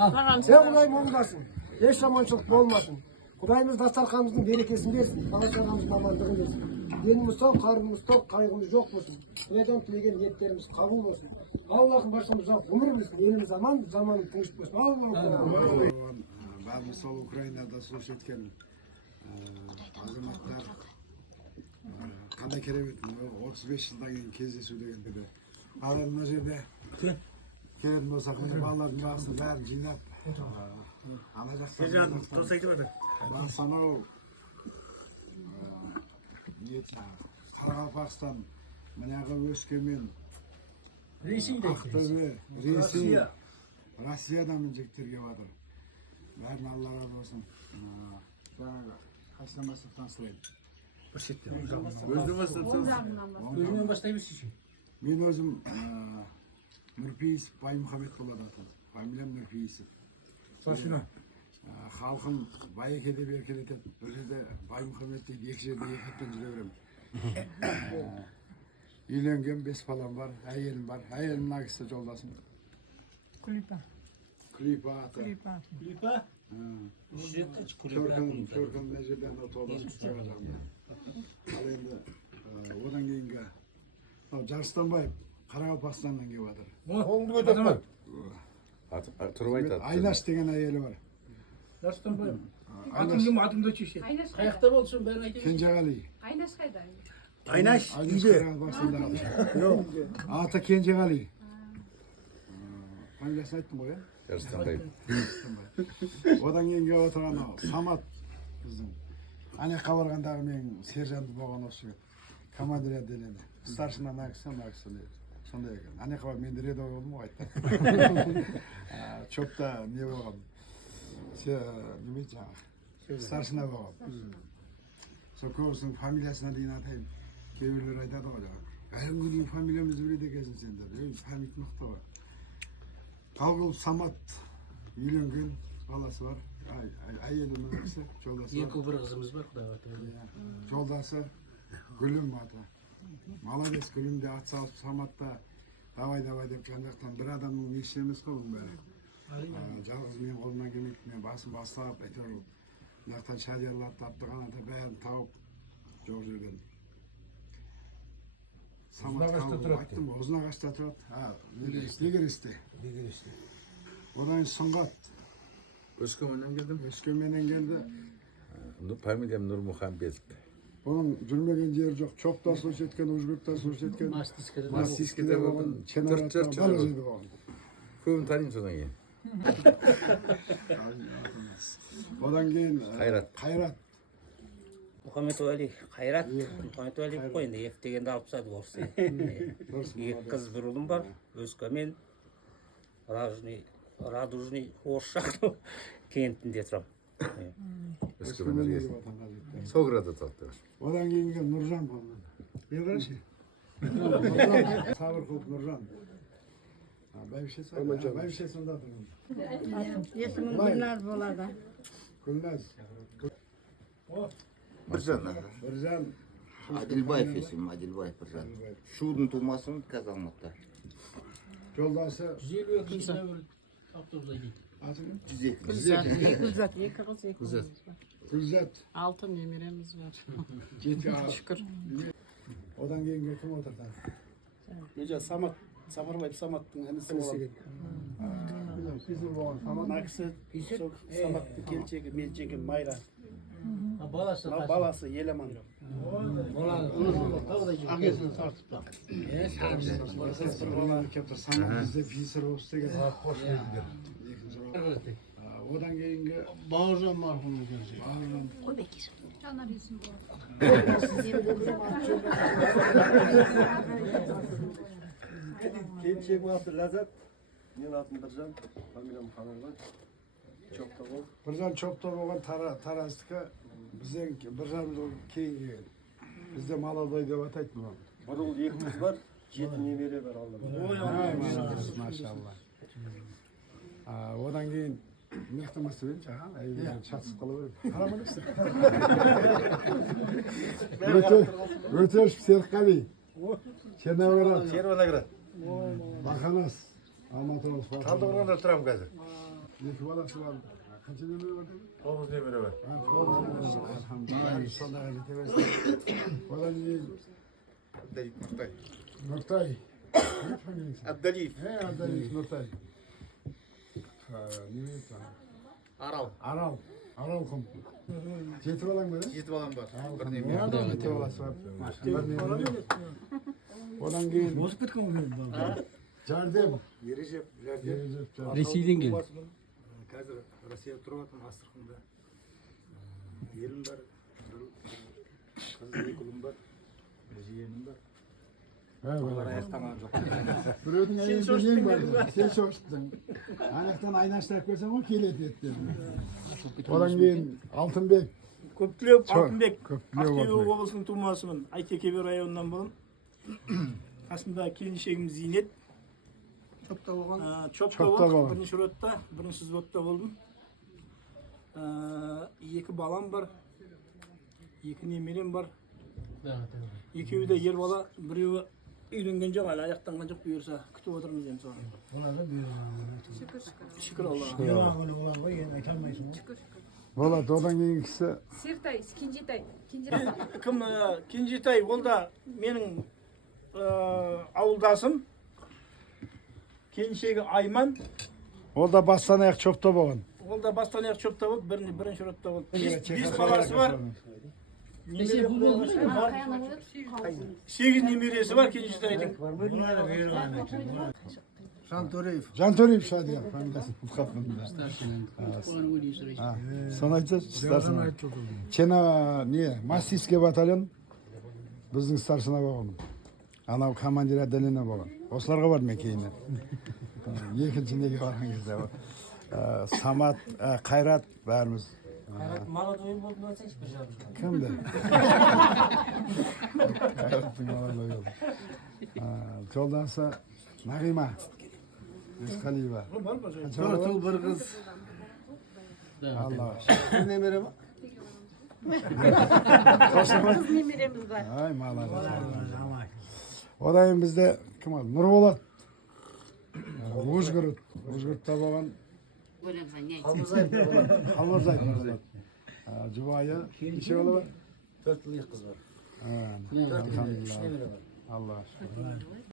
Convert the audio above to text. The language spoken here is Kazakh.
Құдайым оңдасын. Еш жаманшылық болмасын. Құдайымыз дастарханымыздың берекесін берсін. Бала-шағамыздың амандығын берсін. Деніміз сау, қарнымыз тоқ, қайғымыз жоқ болсын. Құдайдан тілеген ниеттеріміз қабыл болсын. Аллахым başımıza ғұмыр берсін. Еліміз аман, заманымыз тыныш болсын. Бәріміз сол Украинада слушать еткен азаматтар қандай керемет 35 жылдан кейін кездесу дегенде ал мына жерде келетін болсақ міне балалардың бағысын бәрін жинап ана жақта санау Қарақалпақстан мынағы Өскемен Ақтөбе Ресей Россиядан мына жігіттер келіп жатыр бәрін алла разы болсын жаңағы қайсынан бастап таныстырайын бір шеттен өзінен бастай берсейші мен өзім Нұрпейісов Баймұхамед болады атым фамилиям Нұрпейісов халқым байеке деп еркелетеді бір жерде Баймұхамед дейді екі жерде екі аттан жүре беремін үйленген 5 балам бар әйелім бар әйелім мына кісі жолдасым Клипа аты көркін мына жерде анау тоғдасын жаға жағында ал енді одан кейінгі Жарыстанбаев Қарақалпақстаннан келіп жатыр Қолыңды көтерме. Тұрып айтады. Айнаш деген әйелі бар Жарыстанбаев атымды айтшы қаяқта болсын бәрін айтайын Кенжеғали Айнаш қайда? Айнаш аты Кенжеғали фамилиясын айттым ғой Жарыстанбаев. одан кейін келіп отырған Самат біздің анаяққа барғандағы менің сержанты болған осы жігіт командир отделение старшина ана кісі сондай екен анаяққа барып мен рядовой болдым ғой айтты чопта не болғам неме жаңағы старшина болғам сол көбісінің фамилиясына дейін атайын кейбіреулер айтады ғой әлі күнге дейін фамилиямызды біледі екенсің сен деп память мықты ғой Қалғыл Самат үйленген баласы бар әйелі мына кісі жолдасы екі ұл бір қызымыз бар құдайға жолдасы Гүлім аты молодец Гүлім де ат салып Саматта давай деп жан жақтан бір адамның несі емес қой бұның бәрі жалғыз мен қолымнан келмейді мен басым бастап әйтеуір мына жақтан шадиярларды Абдығанаты бәрін тауып жоқ жүрген айттым ғой Ұзынағашта тұрады Дегересте одан Сұңғат Өскеменнен келді Фамилиям Нұрмұхамбетов. бұның жүрмеген жері жоқ чопта слушать еткен Ужгородта слушать еткен Мастискеде болған Ченаратта барлық жерде болған Көбін танимын содан кейін. одан кейін Қайрат Мұхаммедуәли Қайрат Мұхаммедуәли қой енді еф дегенді алып тастады орыс екі қыз бір ұлым бар Өскемен Радужный орыс жақтың кентінде тұрамын Сограда тұрады. одан кейінгі Нұржан болды мен қарашы Сабырқұлов Нұржан бәйбіше сонда тұрған Есімің Гүлназ болады. Гүлназ Біржан Адилбаев есімім Адилбаев Біржан Шудың тумасымын қазір Алматыда жолдасы 152 автобус айтайды Гүлзат 6 немереміз бар. шүкір одан кейінгі кім отырды Сапарбаев Саматтың інісі болған мына кісі Саматтың келіншегі мен жеңгем Майра баласы Еламан әкесінен тартыпты Самат бізде физер болып істеген одан кейінгі Бауыржан марқұмның келіншегі Жана бейсін болады. Келіншегім аты Ләззат, мен атым Біржан, фамилиям Қанарбай. Чопта бол. Біржан чопта болған Тараздікі бізден Біржан жыл кейін келген. Бізде Малабай деп атайды бұны. Бір ұл екі қыз бар, 7 немере бар Алла. Машалла. Одан кейін мақтамасы берейін жаңа әйелден шатысып қала берем. Қарамадыңыз? Өтеш Серқали. Черноград. Бақанас. Алматы облысы. Талдықорғанда тұрамын қазір. 2 balası var. Kaç nemere var dedi? 9 nemere var. Ha, 9 nemere var. Elhamdülillah. Sonuna jete versin. Odan keyin Nurtay. Ne familiyası? Abdaliyev. He, Abdaliyev Nurtay. Nime ekan? Aral. Aral kum. Jeti balang var. Жеті балам бар. Bir neme? Jeti balası var. Bir neme? Odan keyin Bozuk ketken bu. Jardem. Ережеп. Ресейден келді. Қазір Россия тұрып жатырмын Астраханда. Елім бар. Қыз 2 ұлым бар. Bir жиенім бар. Олар аяқтаған жоқ. Біреудің әйелінде ең бар. Сен шошыттың. Аяқтан айнаштап көрсең ол келеді еттен. Одан кейін Алтынбек. Көптілеу Çok, Алтынбек. Көптілеу Ақтөбе Алтынбек. облысының тумасымын. Айтекебе районынан болдым. Қасымда келіншегім Зейнет. Чопта болған. Чопта болдым. Бірінші ротта, бірінші взводта болдым. 2 балам бар. 2 немерем бар. Екеуі де ер бала, біреуі үйленген жоқ, әлі аяқтанған жоқ, бұйырса күтіп отырмыз енді соны. Шүкір Аллаға. Болады, одан кейінгісі Сертай, Кенжетай. Кенжетай. Кім Кенжетай, ол да менің ауылдасым. Келіншегі Айман. ол да бастан аяқ чопта болған. Ол да бастан аяқ чопта болды, бірінші ротта болды. 5 баласы бар. 8 немересі бар Кенжетайдың. Жантөреев Шадия фамилиясы Мухафында. Соны айтсайшы, старшина. Чена не, Мастийский батальон біздің старшина болған. Анау командир отделение болған. Осыларға бардым мен кейіннен. Екінші неге барған кезде. Самат, Қайрат бәріміз. Молодой болды ма айтсайшы бір жағы. Кімді? Қайраттың молодой болды. Жолданса Нағима Есқалиева. 4 ұл 1 қыз. Алла. Bir nemere var. Kız nemiremiz var. Ay молодец. Одан бізде кім ал? Нұрболат. Ужгородта болған. Халмырзай. Жұбайы. Неше бала бар? 4 ұл 2 қыз бар. Алхамдулилlah. Алла.